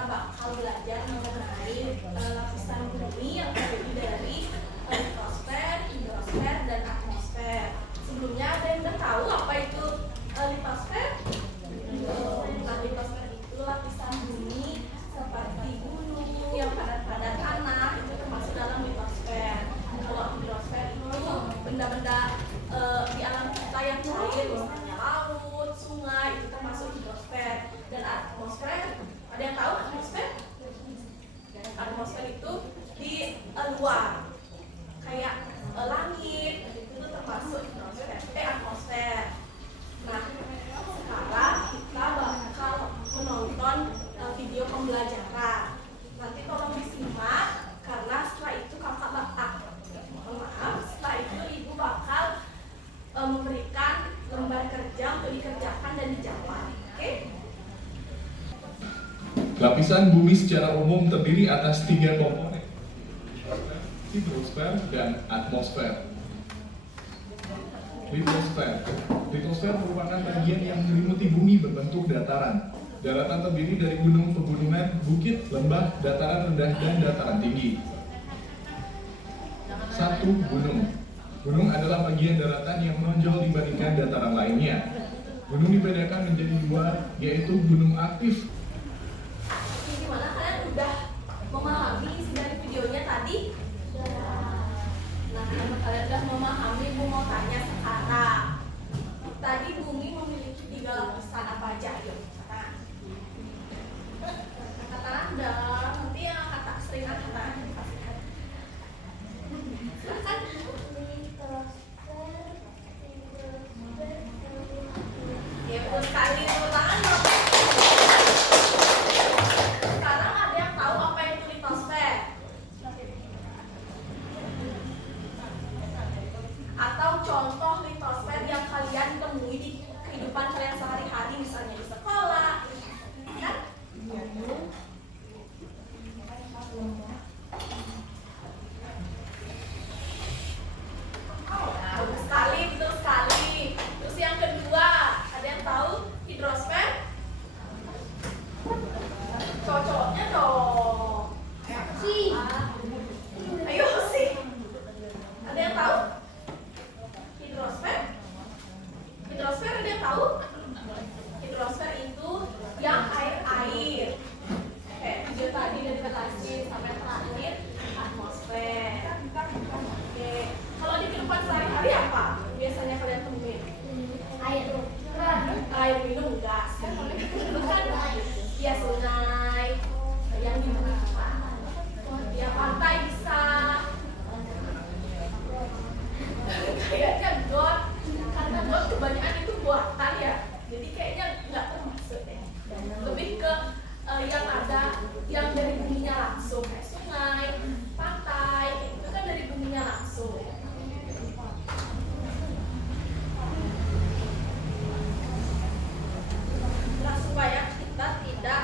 kita bakal belajar mengenai lapisan bumi yang terdiri dari litosfer, hidrosfer, dan atmosfer. Sebelumnya ada yang udah tahu apa itu litosfer? Nah, litosfer itu lapisan bumi seperti gunung yang padat-padat tanah, itu termasuk dalam litosfer. Kalau hidrosfer itu benda-benda di alam kita yang cair, misalnya laut, sungai, itu termasuk hidrosfer. Dan atmosfer, ada yang tahu atmosfer? Atmosfer itu di luar, kayak langit, itu termasuk atmosfer. Nah, sekarang kita bakal menonton video pembelajaran. Nanti tolong disimak, karena setelah itu kakak setelah itu ibu bakal memberikan lembar kerja untuk dikerjakan dan dijawab. Oke? Lapisan bumi secara umum terdiri atas 3 komponen, hidrosfer dan atmosfer. Litosfer merupakan bagian yang menyelimuti bumi berbentuk dataran. Daratan terdiri dari gunung, pegunungan, bukit, lembah, dataran rendah, dan dataran tinggi. 1. Gunung. Gunung adalah bagian daratan yang menonjol dibandingkan dataran lainnya. Gunung dibedakan menjadi 2, yaitu gunung aktif. Gimana, kalian udah memahami isi dari videonya tadi? Nah, kalau kalian udah memahami, ibu mau tanya sekarang. Tadi bumi memiliki 3 lapisan apa aja? Yuk, kata Anda, nanti yang kata seringan kata Anda dipastikan. Silakan. Ya, betul sekali, tepuk tangan dong. Sekarang ada yang tahu apa itu litosfer? Atau contoh litosfer yang kalian temui di kehidupan kalian sehari-hari, misalnya di sekolah, kan? Bagus sekali, betul sekali. Terus yang kedua, ada yang tahu hidrosfer? Cocoknya dong. Ayo sih. Ada yang tahu? Hidrosfer? Hidrosfer ada yang tahu? Hidrosfer itu yang air-air. Video tadi udah dijelasin sampai terakhir atmosfer. Oke. Kalau di kehidupan sehari-hari apa? Biasanya kalian temuin? Air minum enggak sih? Kan ya sungai, yang di ya pantai bisa. Kayaknya got, karena got kebanyakan itu buatan ya, jadi kayaknya nggak termasuk deh. Lebih ke yang ada yang dari buminya langsung, kayak sungai, pantai, itu kan dari buminya langsung. Nah, supaya kita tidak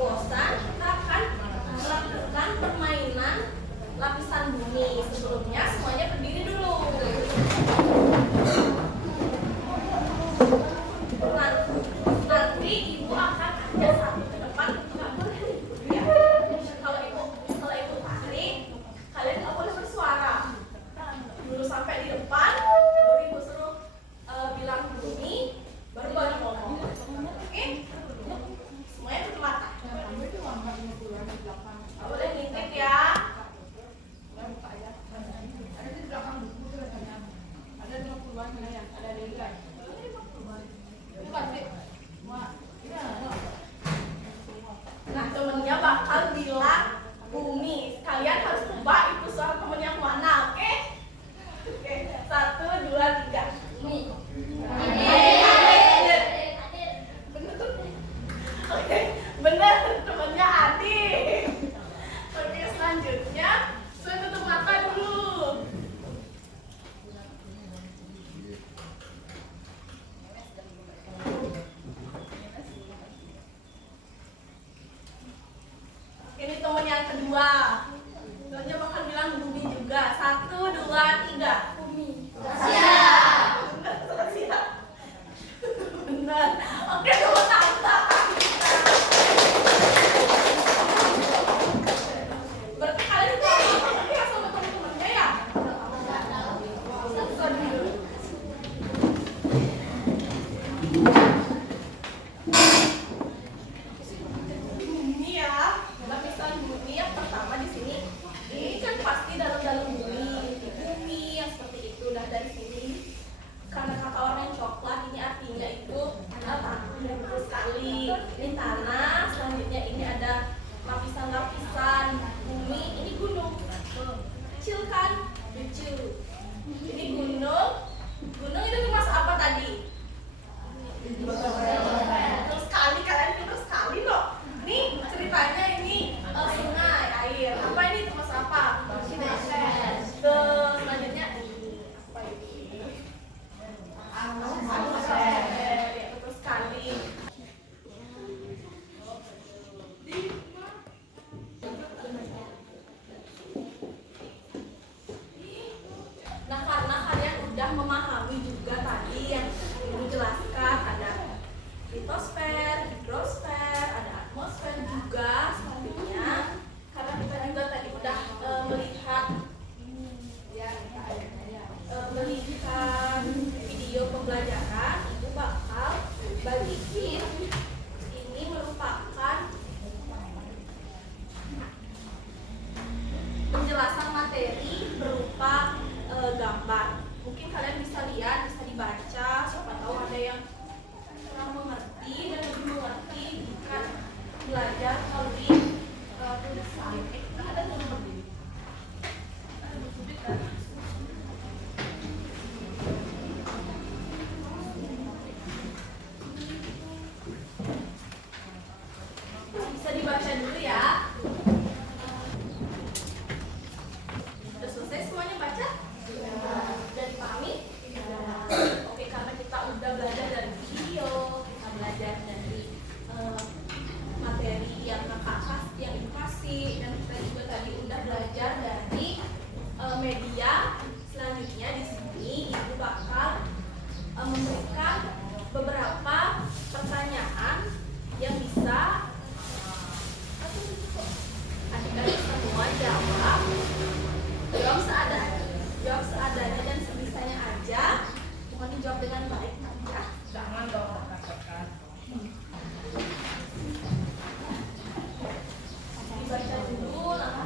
bosan, kita akan melakukan permainan lapisan bumi. Sebelumnya semuanya berdiri dulu. Nanti ibu akan ajak satu ke depan, nggak boleh ya. Kalau ibu tarik, kalian nggak boleh bersuara. Dulu sampai di depan, baru ibu suruh bilang bumi, baru ngomong. Oke? Semuanya tutup mata. Nggak boleh ngintip ya. Nah, temennya bakal bilang bumi. Kalian harus tebak itu suara temen yang mana, oke? Oke, 1, 2, 3. Bumi. Oke, benar, temennya Adik. Oke, selanjutnya saya tutup mata dulu. Ini temen yang kedua. Temennya bakal bilang bumi juga. 1, 2, 3. Bumi. Siap. Siap. Benar. Oke, tepuk tangan.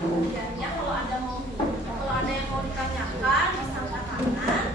bagiannya. Kalau ada yang mau ditanyakan, bisa angkat tangan.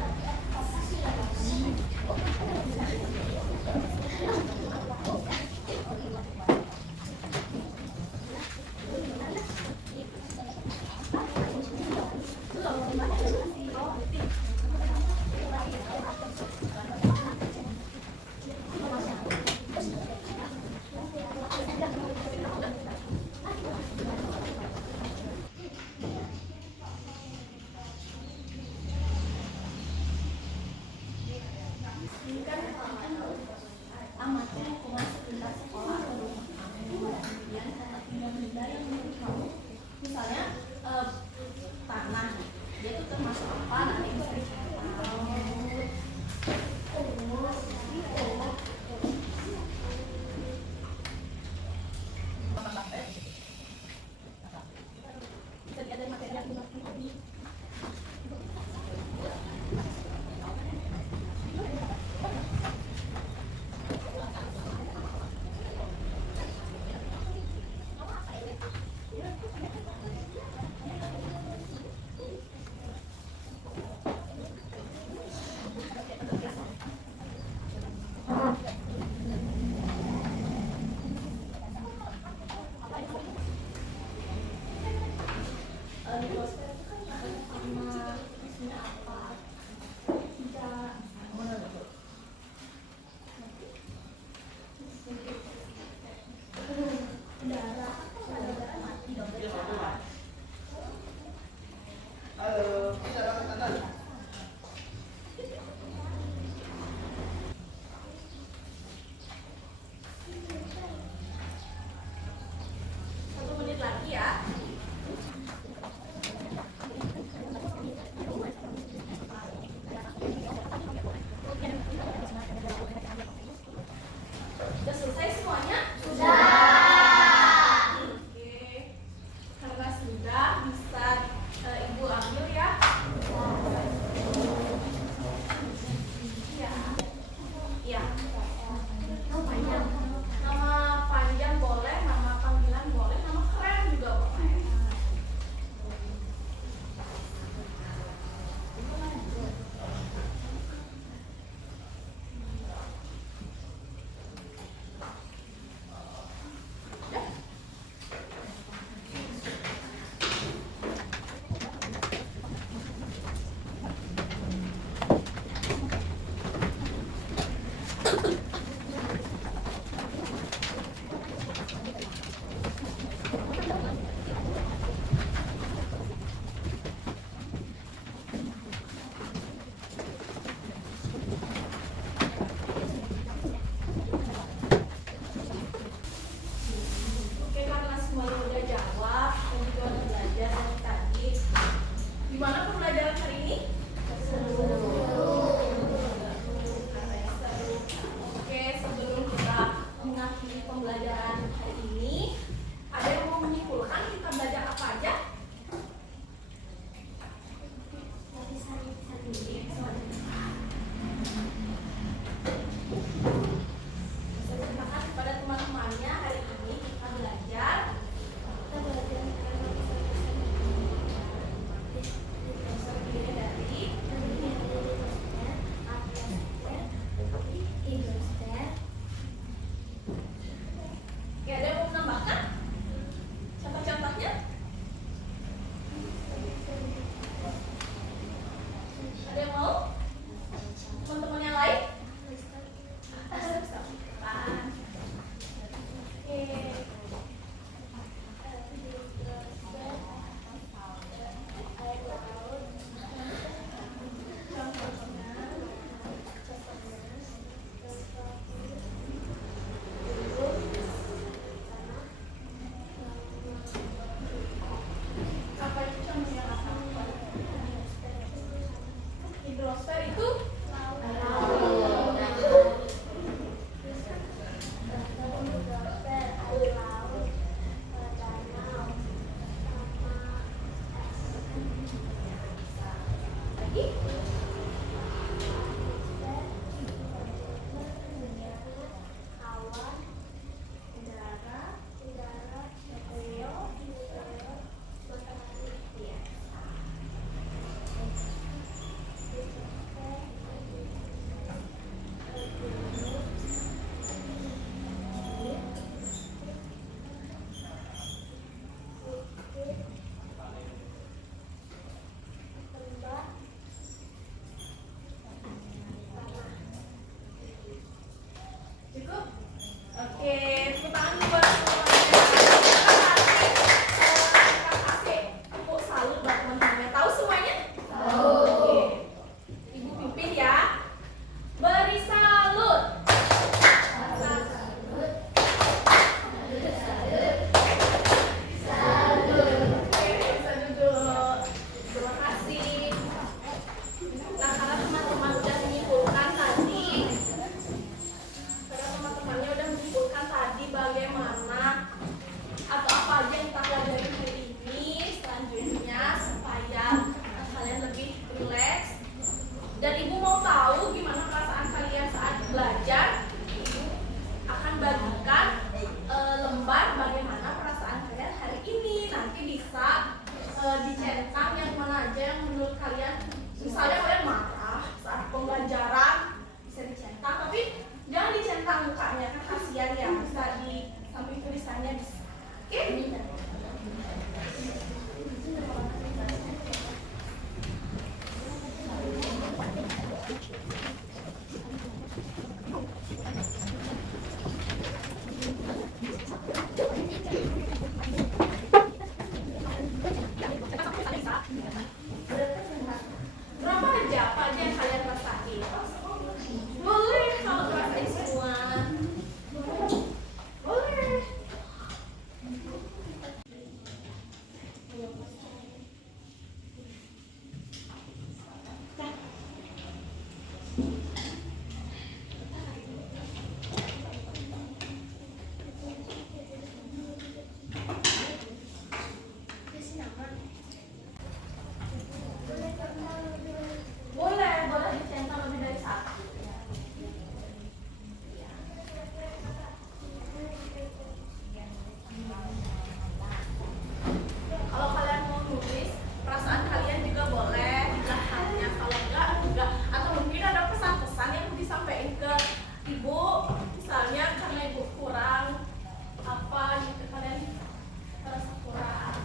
Ini kan amatnya lingkungan sekitar sekolah atau rumah kamu, kemudian benda-benda yang menurut kamu, misalnya tanah, dia itu termasuk apa? Nanti bisa dicari tahu. Jadi ada materi yang dimaksud. nanti bisa dicentang yang mana aja yang menurut kalian. Misalnya kalian marah saat pembelajaran bisa dicentang, tapi jangan dicentang mukanya kan kasihan ya, bisa di samping tulisannya bisa. Oke? Berapa aja, apa aja yang kalian rasain? Boleh kalau rasain semua. Boleh. Boleh dicentang lebih dari satu. Kalau kalian mau nulis perasaan kalian juga boleh di belakangnya. Kalau enggak. Atau mungkin ada pesan-pesan yang disampaikan ke ibu, misalnya karena ibu kurang apa gitu, kalian merasa kurang.